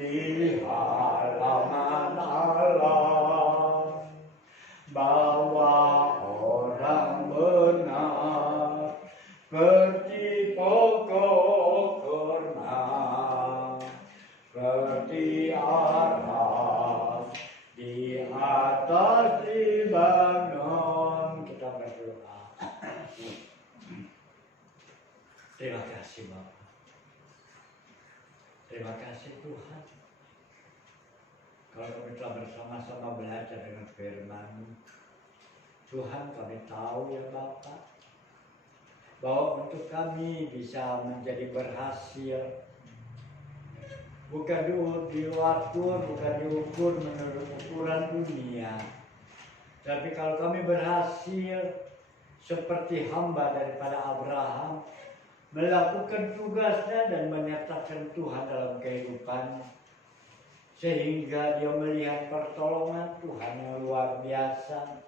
di halaman Allah. Bawa orang benar seperti pokok kurma, seperti aras di atas Libanon. Kita berdoa. Terima kasih Bapak. Terima kasih Tuhan. Kalau kami telah bersama-sama belajar dengan firman Tuhan, kami tahu ya Bapak, bahwa untuk kami bisa menjadi berhasil bukan diatur, bukan diukur menurut ukuran dunia. Tapi kalau kami berhasil seperti hamba daripada Abraham, melakukan tugasnya dan menyatakan Tuhan dalam kehidupannya, sehingga dia melihat pertolongan Tuhan yang luar biasa.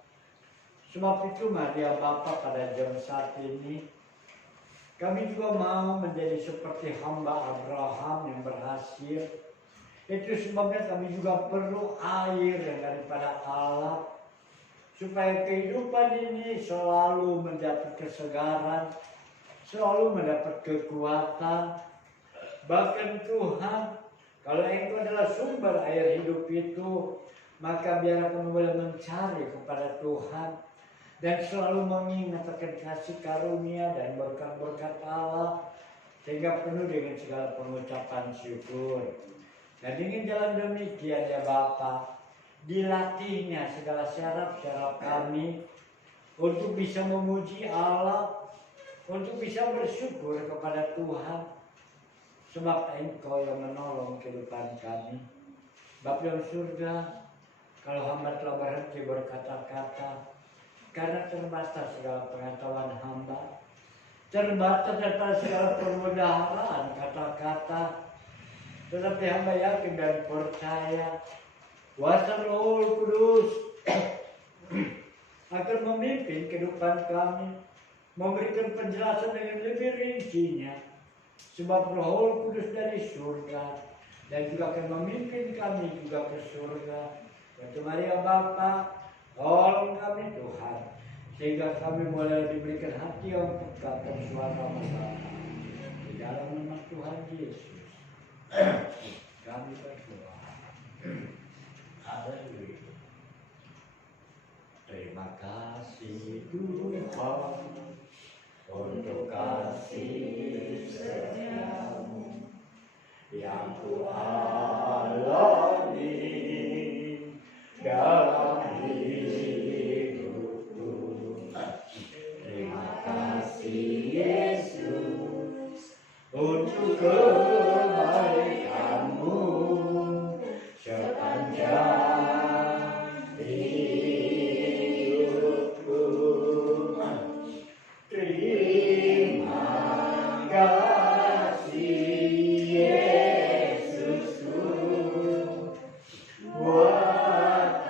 Sebab itu mari ya Bapa, pada jam saat ini kami juga mau menjadi seperti hamba Abraham yang berhasil. Itu sebabnya kami juga perlu air yang daripada Allah, supaya kehidupan ini selalu mendapat kesegaran, selalu mendapat kekuatan. Bahkan Tuhan, kalau Engkau adalah sumber air hidup itu, maka biar kami boleh mencari kepada Tuhan dan selalu mengingat akan kasih karunia dan berkat-berkat Allah, sehingga penuh dengan segala pengucapan syukur. Dan dengan jalan demikian ya Bapa, dilatihnya segala syarat-syarat kami untuk bisa memuji Allah, untuk bisa bersyukur kepada Tuhan, sebab Engkau yang menolong kehidupan kami. Bapa yang surga, kalau hamba telah berhenti berkata-kata, karena terbatas segala pengetahuan hamba, terbatas daripada segala permudahan kata-kata, tetapi hamba yakin dan percaya kuasa Roh Kudus akan memimpin kehidupan kami, memberikan penjelasan dengan lebih rincinya, sebab Roh Kudus dari surga dan juga akan memimpin kami juga ke surga. Bantu Maria Bapa, tolong kami Tuhan, sehingga kami boleh diberikan hati yang peka dan suara Bapa. Di dalam nama Tuhan Yesus kami berdoa. Haleluya. Terima kasih Tuhan untuk kasih setiamu yang Ku alami dalam hidupku. Terima kasih Yesus untuk kebaikan-Mu sepanjang hidupku. Terima kasih Yesusku buat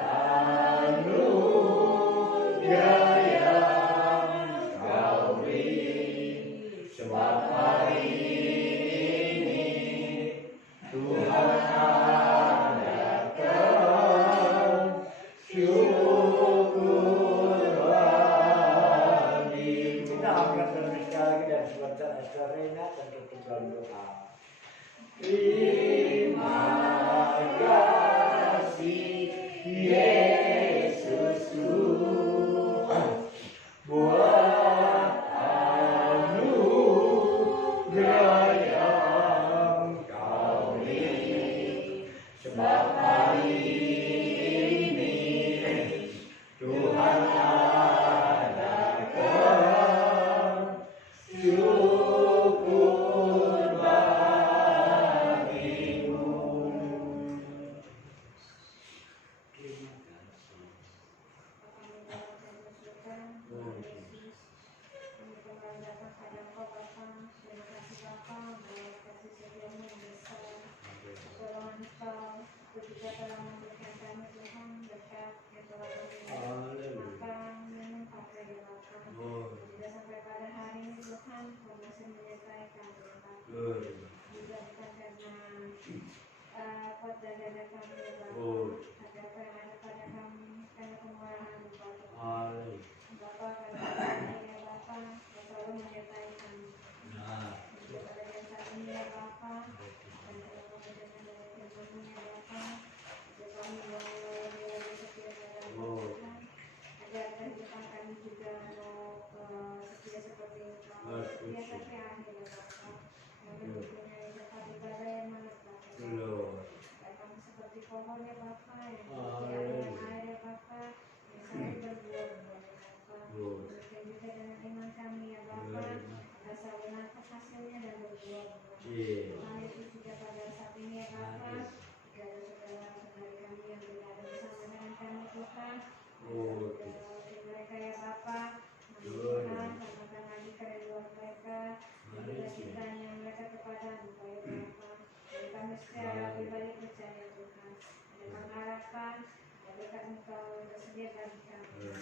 dia dari kami.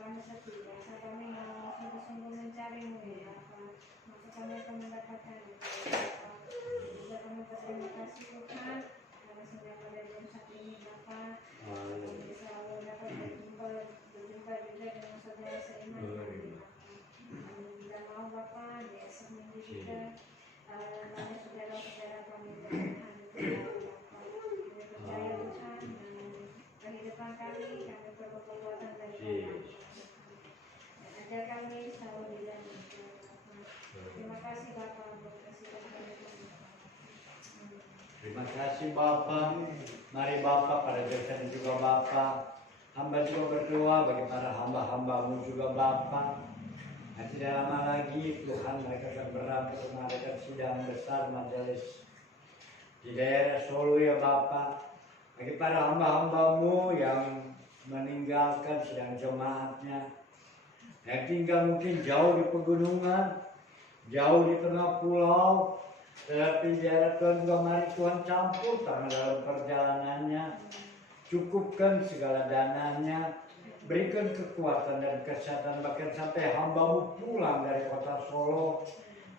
Kami setia, kami mau sungguh-sungguh mencarimu ya Bapa. Maka kami akan mendapatkan juga kami berterima kasih Tuhan karena sejak pada jam saat ini Bapa kami selalu dapat berjumpa juga dengan saudara seiman kami Bapa. Kami tidak mau Bapa di esok minggu juga banyak saudara-saudara kami Tuhan Bapa. Kami percaya Tuhan dengan kehidupan kami perlu kekuatan dari Tuhan. Ajar kami selalu di dalam terima kasih Bapak untuk kasih kepada kami. Terima kasih Bapak. Mari Bapak pada dasarnya juga Bapak. Hamba juga berdoa bagi para hamba-hambamu juga Bapak. Nah, tidak lama lagi Tuhan mereka akan berangkat mengadakan sidang besar majelis di daerah Solo ya Bapak. Bagi para hamba-hambamu yang meninggalkan sidang jemaatnya, yang tinggal mungkin jauh di pegunungan, jauh di tengah pulau, tetapi biar Tuhan juga mari Tuhan campur tangan dalam perjalanannya, cukupkan segala dananya, berikan kekuatan dan kesehatan bahkan sampai hambamu pulang dari kota Solo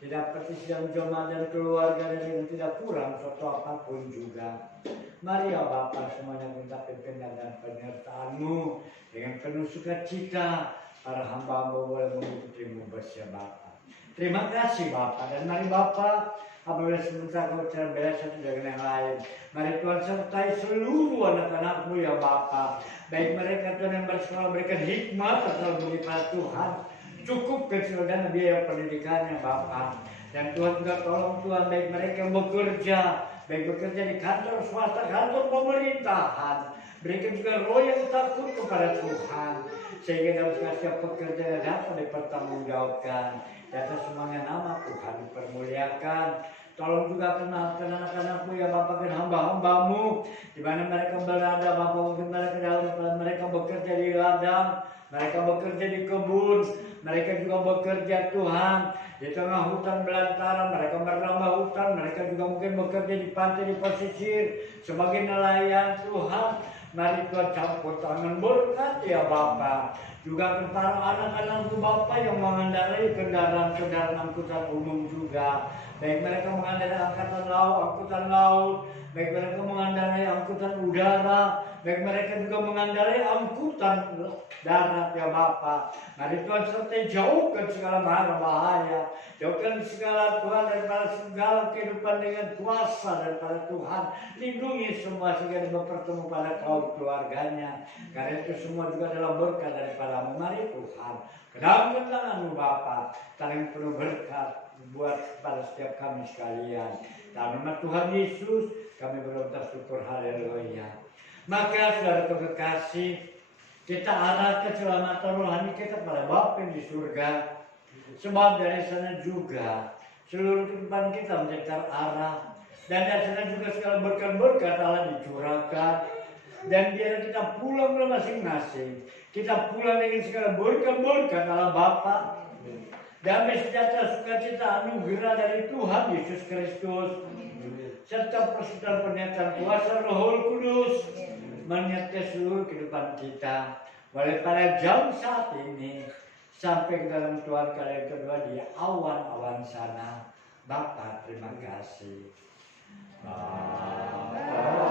tidak seperti sidang jemaat dan keluarga dan yang tidak kurang suatu apapun juga. Mari ya Bapak semuanya minta pimpinan dan penyertaan-Mu dengan penuh sukacita para hamba-Mu boleh mengikutimu bersama Bapak. Terima kasih Bapak dan mari Bapak apabila sebentar kau berbeda satu dengan yang lain. Mari Tuhan sertai seluruh anak-anak-Mu ya Bapak. Baik mereka Tuhan yang bersekolah berikan hikmat atau berlipat Tuhan. Cukup kecil dan biaya pendidikannya Bapak. Dan Tuhan juga tolong Tuhan baik mereka yang bekerja, baik bekerja di kantor swasta, kantor pemerintahan. Berikan juga roh yang takut kepada Tuhan. Sehingga dalam setiap pekerjaan dapat dipertanggungjawabkan. Di atas semuanya nama Tuhan dipermuliakan. Tolong juga kenalkan anak-anak-Mu ya Bapak dan hamba-hamba-Mu. Di mana mereka berada Bapak, mungkin mereka dalam mereka bekerja di ladang, mereka bekerja di kebun, mereka juga bekerja Tuhan di tengah hutan belantara, mereka merambah hutan, mereka juga mungkin bekerja di pantai, di pesisir sebagai nelayan Tuhan. Mari Tuhan campur tangan berkat ya Bapak. Juga kepada anak-anak Bapak yang mengendarai kendaraan-kendaraan angkutan umum juga. Baik mereka mengendarai angkutan laut, baik mereka mengendarai angkutan udara, baik mereka juga mengendarai angkutan darat ya Bapak. Mari Tuhan sertai jauhkan segala bahaya, jauhkan segala Tuhan daripada segala kehidupan dengan kuasa daripada Tuhan. Lindungi semua sehingga bertemu pada kaum keluarganya. Karena itu semua juga adalah berkat daripada mari Tuhan. Kedamkan tangan-Mu Bapa, tangan penuh berkat buat pada setiap kami sekalian. Dalam nama Tuhan Yesus kami berdoa syukur haleluya. Maka saudara kekasih, kita arahkan keselamatan rohani kita pada Bapa yang di surga. Sebab dari sana juga seluruh kehidupan kita menjadi terarah. Dan dari sana juga segala berkat-berkat Allah dicurahkan. Dan biar kita pulang ke masing-masing. Kita pulang dengan segala berkat-berkat Allah Bapa. Damai sejahtera sukacita anugerah dari Tuhan Yesus Kristus. Serta persekutuan penyertaan kuasa Roh Kudus. Menyertai seluruh kehidupan kita. Mulai pada jam saat ini. Sampai ke dalam Tuhan kalian kedua di awan-awan sana. Bapa terima kasih. Bapa.